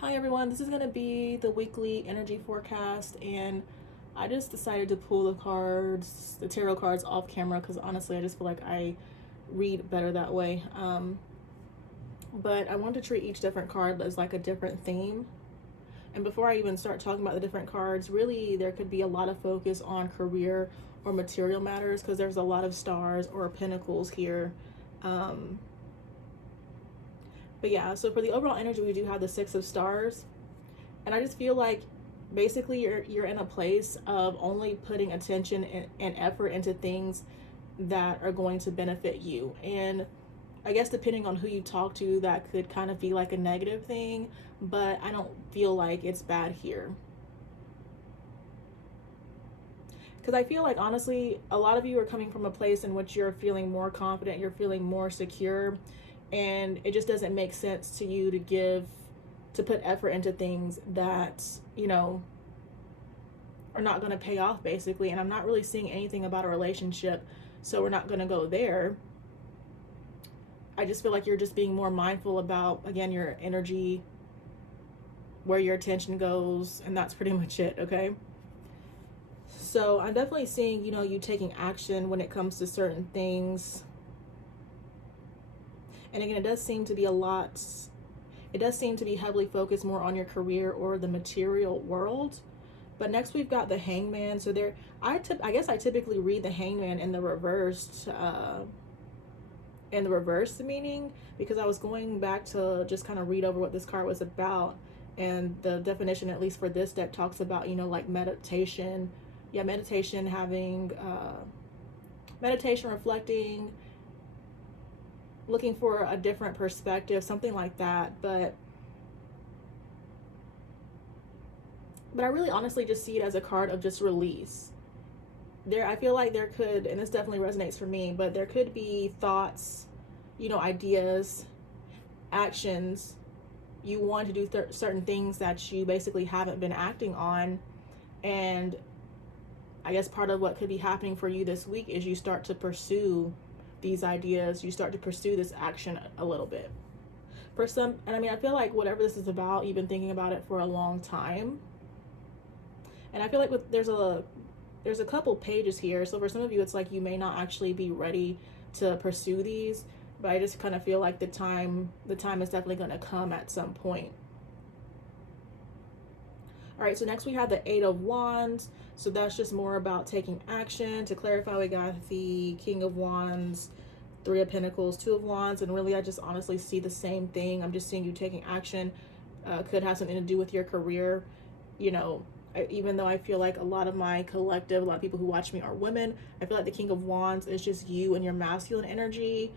Hi everyone, this is going to be the weekly energy forecast, and I just decided to pull the tarot cards off camera because honestly I just feel like I read better that way. But I wanted to treat each different card as like a different theme. And before I even start talking about the different cards, really there could be a lot of focus on career or material matters because there's a lot of stars or pentacles here. But yeah, so for the overall energy, we do have the Six of Stars. And I just feel like basically you're in a place of only putting attention and effort into things that are going to benefit you. And I guess depending on who you talk to, that could kind of be like a negative thing, but I don't feel like it's bad here. Because I feel like honestly, a lot of you are coming from a place in which you're feeling more confident, you're feeling more secure, and it just doesn't make sense to you to put effort into things that, are not going to pay off basically. And I'm not really seeing anything about a relationship, so we're not going to go there. I just feel like you're just being more mindful about, again, your energy, where your attention goes, and that's pretty much it, okay? So I'm definitely seeing, you taking action when it comes to certain things. And again, it does seem to be heavily focused more on your career or the material world. But next we've got the Hangman. So I guess I typically read the Hangman in the reversed meaning, because I was going back to just kind of read over what this card was about. And the definition, at least for this deck, talks about, like meditation. Yeah, meditation, having meditation, reflecting, looking for a different perspective, something like that. But I really honestly just see it as a card of just release. I feel like there could, and this definitely resonates for me, but there could be thoughts, ideas, actions. You want to do certain things that you basically haven't been acting on. And I guess part of what could be happening for you this week is you start to pursue these ideas, you start to pursue this action a little bit. For some, and I mean, I feel like whatever this is about, you've been thinking about it for a long time. And I feel like there's a couple pages here. So for some of you, it's like you may not actually be ready to pursue these, but I just kind of feel like the time is definitely going to come at some point. All right, so next we have the Eight of Wands. So that's just more about taking action. To clarify, we got the King of Wands, Three of Pentacles, Two of Wands, and really I just honestly see the same thing. I'm just seeing you taking action. Could have something to do with your career. Even though I feel like a lot of people who watch me are women, I feel like the King of Wands is just you and your masculine energy.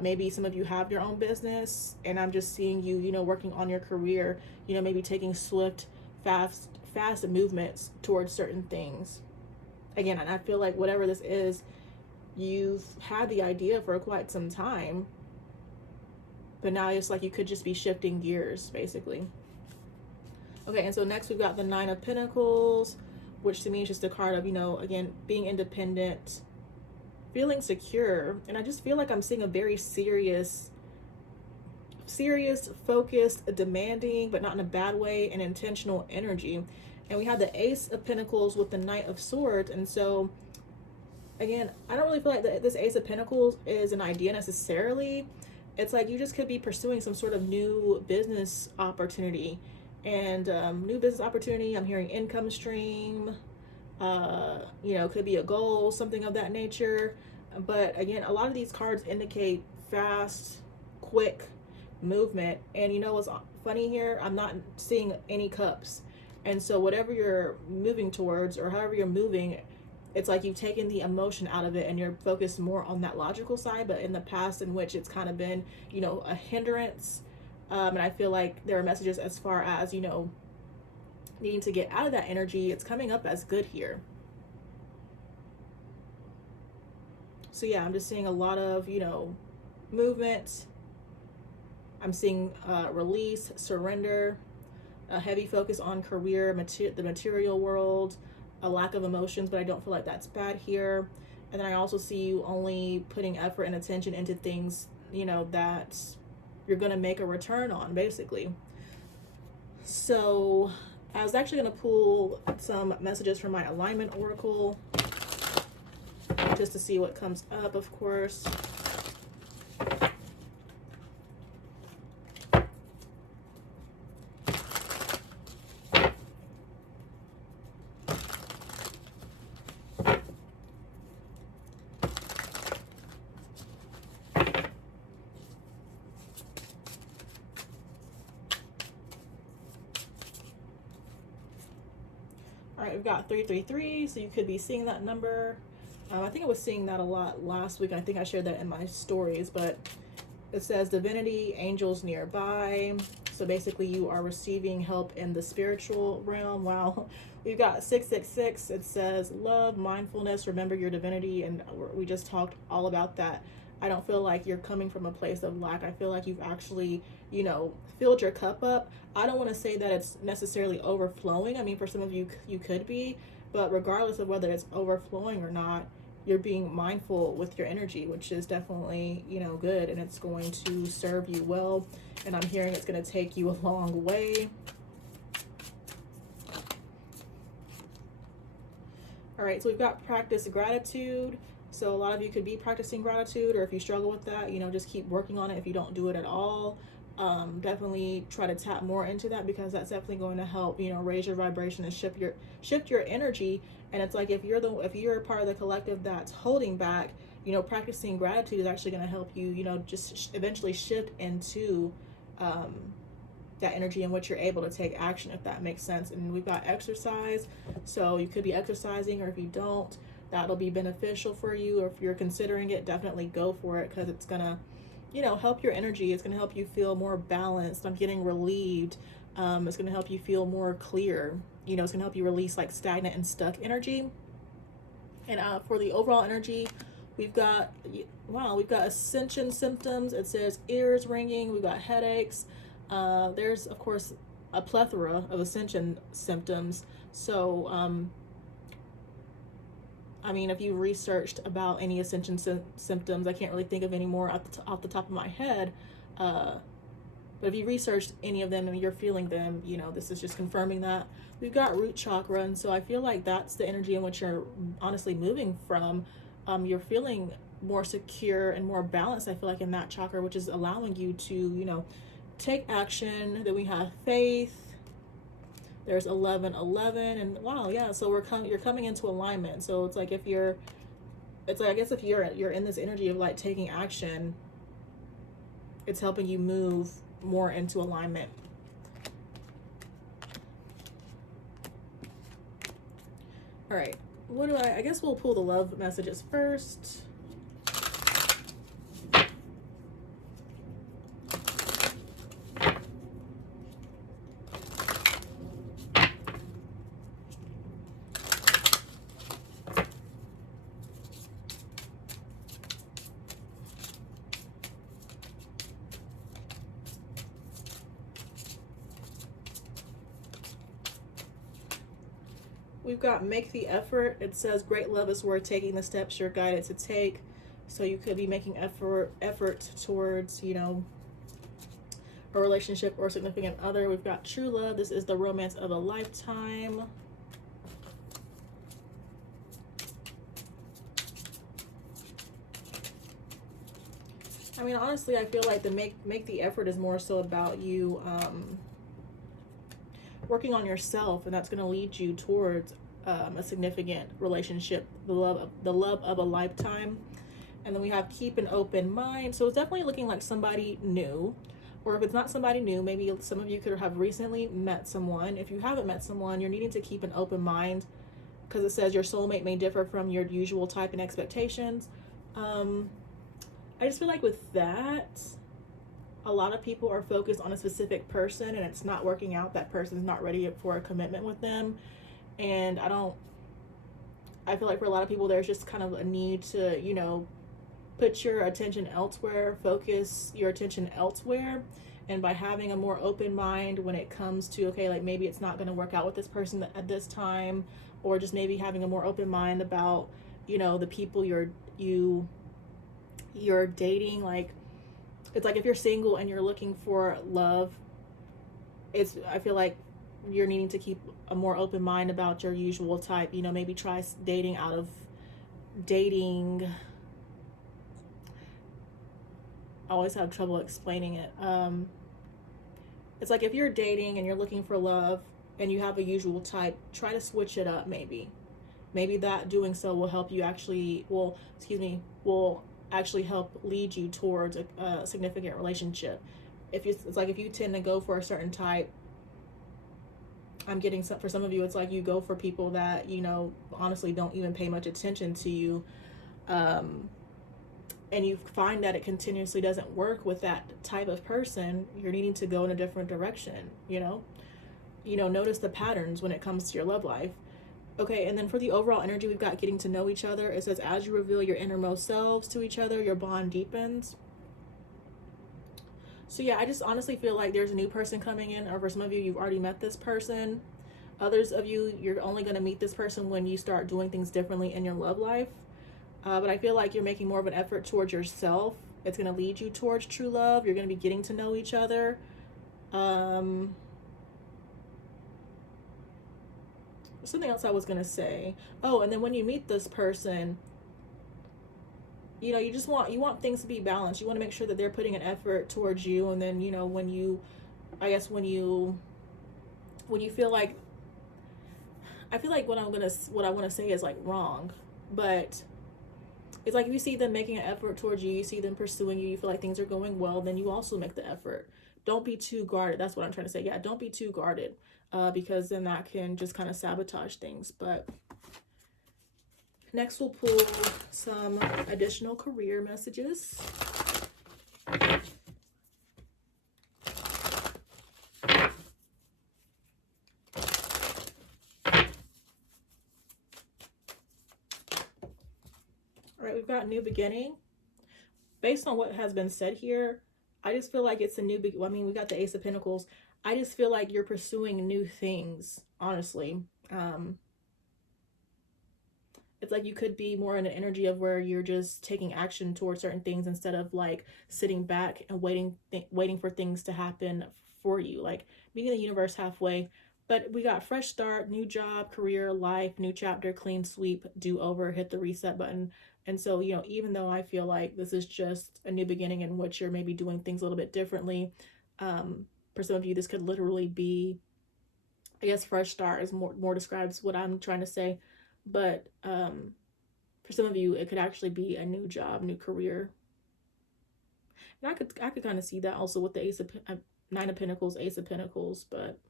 Maybe some of you have your own business, and I'm just seeing you, working on your career, maybe taking swift, fast movements towards certain things. Again, and I feel like whatever this is, you've had the idea for quite some time, but now it's like you could just be shifting gears basically. Okay, and so next we've got the Nine of Pentacles, which to me is just a card of, again, being independent, feeling secure. And I just feel like I'm seeing a very serious, focused, demanding, but not in a bad way, and intentional energy. And we have the Ace of Pentacles with the Knight of Swords. And so again, I don't really feel like this Ace of Pentacles is an idea necessarily. It's like you just could be pursuing some sort of new business opportunity. And new business opportunity, I'm hearing income stream, could be a goal, something of that nature. But again, a lot of these cards indicate fast, quick movement. And what's funny here? I'm not seeing any cups. And so whatever you're moving towards, or however you're moving, it's like you've taken the emotion out of it and you're focused more on that logical side. But in the past, in which it's kind of been, a hindrance. And I feel like there are messages as far as, needing to get out of that energy. It's coming up as good here. So yeah, I'm just seeing a lot of, movement. I'm seeing release, surrender, a heavy focus on career, the material world, a lack of emotions, but I don't feel like that's bad here. And then I also see you only putting effort and attention into things, that you're going to make a return on, basically. So I was actually going to pull some messages from my alignment oracle just to see what comes up, of course. All right, we've got 333, so you could be seeing that number. I think I was seeing that a lot last week. I think I shared that in my stories, but it says divinity, angels nearby. So basically you are receiving help in the spiritual realm. Wow. We've got 666. It says love, mindfulness, remember your divinity. And we just talked all about that. I don't feel like you're coming from a place of lack. I feel like you've actually, you know, filled your cup up. I don't want to say that it's necessarily overflowing. I mean, for some of you, you could be, but regardless of whether it's overflowing or not, you're being mindful with your energy, which is definitely, you know, good, and it's going to serve you well. And I'm hearing it's going to take you a long way. All right, so we've got practice gratitude. So a lot of you could be practicing gratitude, or if you struggle with that, you know, just keep working on it. If you don't do it at all, definitely try to tap more into that, because that's definitely going to help, you know, raise your vibration and shift your energy. And it's like if you're part of the collective that's holding back, you know, practicing gratitude is actually going to help you, you know, just eventually shift into that energy in which you're able to take action, if that makes sense. And we've got exercise, so you could be exercising, or if you don't, that'll be beneficial for you. Or if you're considering it, definitely go for it, because it's gonna, you know, help your energy. It's gonna help you feel more balanced. I'm getting relieved. It's gonna help you feel more clear. You know, it's gonna help you release like stagnant and stuck energy. And for the overall energy, we've got, wow, we've got ascension symptoms. It says ears ringing. We've got headaches. There's of course a plethora of ascension symptoms. So I mean, if you researched about any ascension symptoms, I can't really think of any more off the top of my head. But if you researched any of them and you're feeling them, you know, this is just confirming that. We've got root chakra, and so I feel like that's the energy in which you're honestly moving from. You're feeling more secure and more balanced, I feel like, in that chakra, which is allowing you to, you know, take action. Then we have faith. There's 1111, and wow, yeah. So you're coming into alignment. So it's like I guess if you're in this energy of like taking action, it's helping you move more into alignment. All right, what do I guess we'll pull the love messages first. We've got make the effort. It says great love is worth taking the steps you're guided to take. So you could be making effort towards, you know, a relationship or significant other. We've got true love. This is the romance of a lifetime. I mean, honestly, I feel like the make the effort is more so about you working on yourself, and that's going to lead you towards a significant relationship, the love of a lifetime. And then we have keep an open mind. So it's definitely looking like somebody new, or if it's not somebody new, maybe some of you could have recently met someone. If you haven't met someone, you're needing to keep an open mind, because it says your soulmate may differ from your usual type and expectations. I just feel like with that, a lot of people are focused on a specific person, and it's not working out. That person's not ready for a commitment with them. And I feel like for a lot of people, there's just kind of a need to, you know, put your attention elsewhere, focus your attention elsewhere. And by having a more open mind when it comes to, okay, like maybe it's not going to work out with this person at this time, or just maybe having a more open mind about, you know, the people you're dating. Like, it's like if you're single and you're looking for love, I feel like you're needing to keep a more open mind about your usual type. You know, maybe try dating out of dating. I always have trouble explaining it. It's like if you're dating and you're looking for love and you have a usual type, try to switch it up. Maybe that doing so will help you actually, will actually help lead you towards a significant relationship. It's like if you tend to go for a certain type, I'm getting some, for some of you, it's like you go for people that, you know, honestly don't even pay much attention to you. And you find that it continuously doesn't work with that type of person. You're needing to go in a different direction, you know, notice the patterns when it comes to your love life. Okay, and then for the overall energy, we've got getting to know each other. It says, as you reveal your innermost selves to each other, your bond deepens. So yeah, I just honestly feel like there's a new person coming in, or for some of you, you've already met this person. Others of you, you're only going to meet this person when you start doing things differently in your love life. But I feel like you're making more of an effort towards yourself. It's going to lead you towards true love. You're going to be getting to know each other. Something else I was going to say. Oh, and then when you meet this person, you know, you want things to be balanced. You want to make sure that they're putting an effort towards you. And then, you know, when you feel like, I feel like what I want to say is like wrong, but it's like if you see them making an effort towards you, you see them pursuing you, you feel like things are going well, then you also make the effort. Don't be too guarded. That's what I'm trying to say. Yeah, don't be too guarded, because then that can just kind of sabotage things. But next we'll pull some additional career messages. We've got new beginning. Based on what has been said here, I just feel like it's a new I mean, we got the Ace of Pentacles. I just feel like you're pursuing new things, honestly. It's like you could be more in an energy of where you're just taking action towards certain things instead of like sitting back and waiting for things to happen for you, like meeting the universe halfway. But we got fresh start, new job, career, life, new chapter, clean sweep, do over, hit the reset button. And so, you know, even though I feel like this is just a new beginning in which you're maybe doing things a little bit differently, for some of you, this could literally be, I guess, fresh start is more describes what I'm trying to say. But for some of you, it could actually be a new job, new career. And I could kind of see that also with the Nine of Pentacles, Ace of Pentacles, but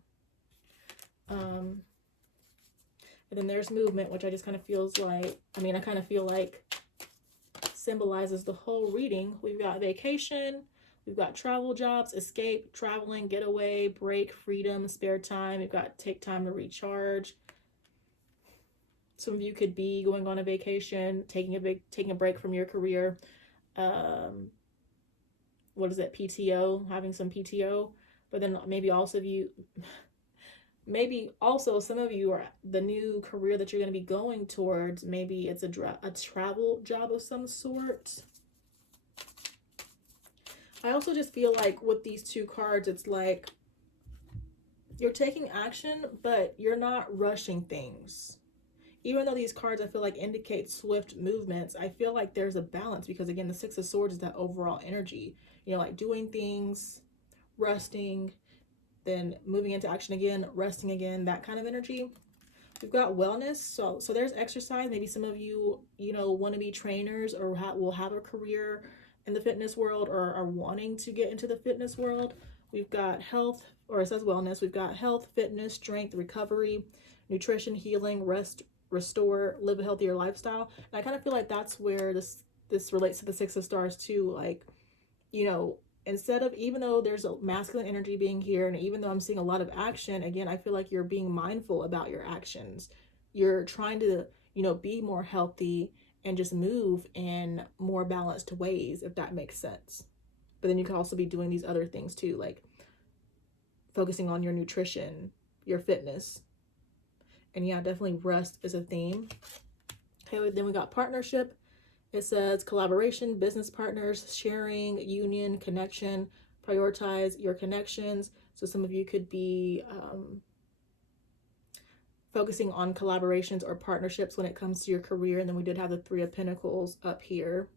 and then there's movement, which I just kind of feels like, I kind of feel like symbolizes the whole reading. We've got vacation, we've got travel, jobs, escape, traveling, getaway, break, freedom, spare time. We've got take time to recharge. Some of you could be going on a vacation, taking a break from your career. What is it? PTO, having some PTO. But then maybe also some of you are the new career that you're going to be going towards. Maybe it's a travel job of some sort. I also just feel like with these two cards, it's like you're taking action, but you're not rushing things. Even though these cards, I feel like, indicate swift movements, I feel like there's a balance because, again, the Six of Swords is that overall energy. You know, like doing things, resting, then moving into action again, resting again, that kind of energy. We've got wellness. So there's exercise. Maybe some of you, you know, want to be trainers or will have a career in the fitness world or are wanting to get into the fitness world. We've got health, or it says wellness. We've got health, fitness, strength, recovery, nutrition, healing, rest, restore, live a healthier lifestyle. And I kind of feel like that's where this relates to the Six of Stars too. Like, you know, instead of, even though there's a masculine energy being here, and even though I'm seeing a lot of action, again, I feel like you're being mindful about your actions. You're trying to, you know, be more healthy and just move in more balanced ways, if that makes sense. But then you can also be doing these other things too, like focusing on your nutrition, your fitness. And yeah, definitely rest is a theme. Okay, then we got partnership. It says collaboration, business partners, sharing, union, connection, prioritize your connections. So some of you could be focusing on collaborations or partnerships when it comes to your career. And then we did have the Three of Pentacles up here.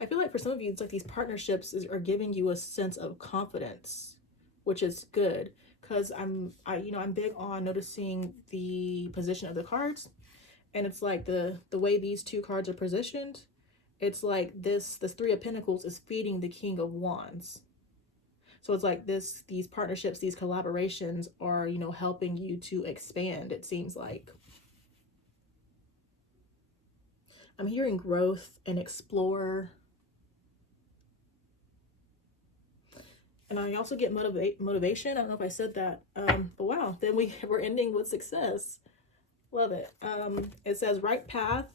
I feel like for some of you, it's like these partnerships are giving you a sense of confidence, which is good, because I'm big on noticing the position of the cards, and it's like the way these two cards are positioned. It's like this Three of Pentacles is feeding the King of Wands. So it's like these partnerships, these collaborations are, you know, helping you to expand, it seems like. I'm hearing growth and explore. And I also get motivation. I don't know if I said that. But wow, then we're ending with success. Love it. It says right path,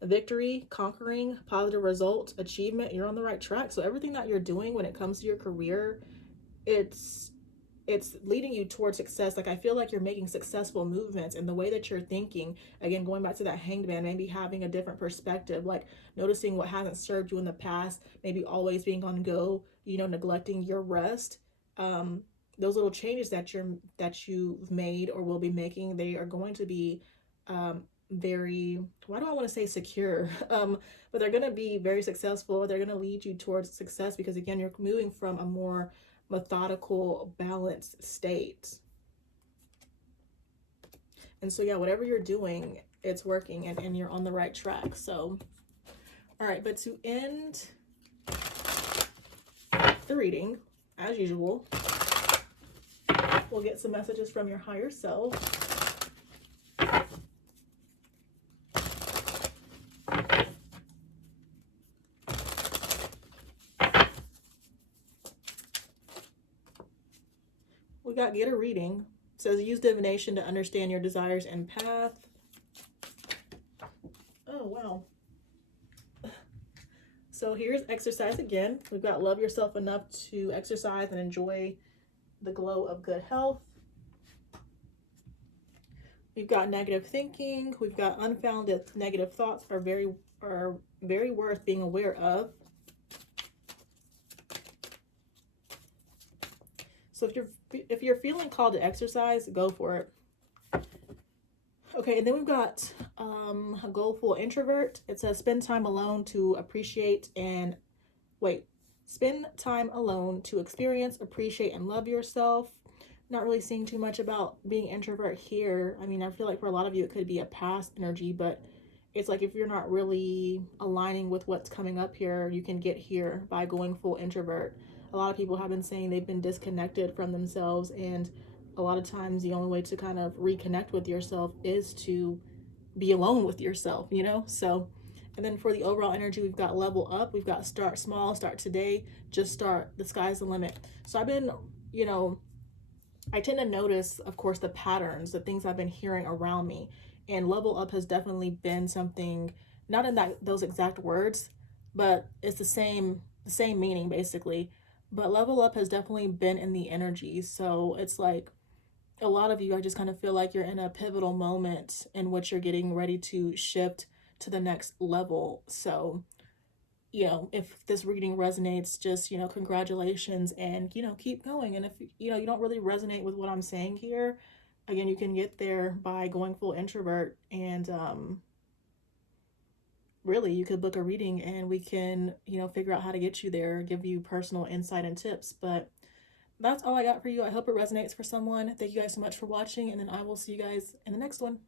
victory, conquering, positive results, achievement. You're on the right track. So everything that you're doing when it comes to your career, it's leading you towards success. Like I feel like you're making successful movements, and the way that you're thinking, again, going back to that Hanged Man, maybe having a different perspective, like noticing what hasn't served you in the past, maybe always being on go, you know, neglecting your rest. Those little changes that you've made or will be making, they are going to be very, why do I want to say secure? But they're going to be very successful. They're going to lead you towards success, because again, you're moving from a more methodical, balanced state. And so yeah, whatever you're doing, it's working, and you're on the right track. So all right, but to end the reading, as usual, we'll get some messages from your higher self. We got get a reading. It says use divination to understand your desires and path. Oh, wow. So here's exercise again. We've got love yourself enough to exercise and enjoy the glow of good health. We've got negative thinking. We've got unfounded negative thoughts are very worth being aware of. So if you're feeling called to exercise, go for it. Okay, and then we've got a goalful introvert. It says spend time alone to appreciate and spend time alone to experience, appreciate, and love yourself. Not really seeing too much about being introvert here. I mean, I feel like for a lot of you it could be a past energy, but it's like if you're not really aligning with what's coming up here, you can get here by going full introvert. A lot of people have been saying they've been disconnected from themselves, and a lot of times the only way to kind of reconnect with yourself is to be alone with yourself, you know? So, and then for the overall energy, we've got level up, we've got start small, start today, just start, the sky's the limit. So I've been, you know, I tend to notice, of course, the patterns, the things I've been hearing around me. And level up has definitely been something, not in those exact words, but it's the same meaning basically. But level up has definitely been in the energy. So it's like a lot of you, I just kind of feel like you're in a pivotal moment in which you're getting ready to shift to the next level. So, you know, if this reading resonates, just, you know, congratulations, and, you know, keep going. And if, you know, you don't really resonate with what I'm saying here, again, you can get there by going full introvert, and really you could book a reading and we can, you know, figure out how to get you there, give you personal insight and tips. But that's all I got for you. I hope it resonates for someone. Thank you guys so much for watching, and then I will see you guys in the next one.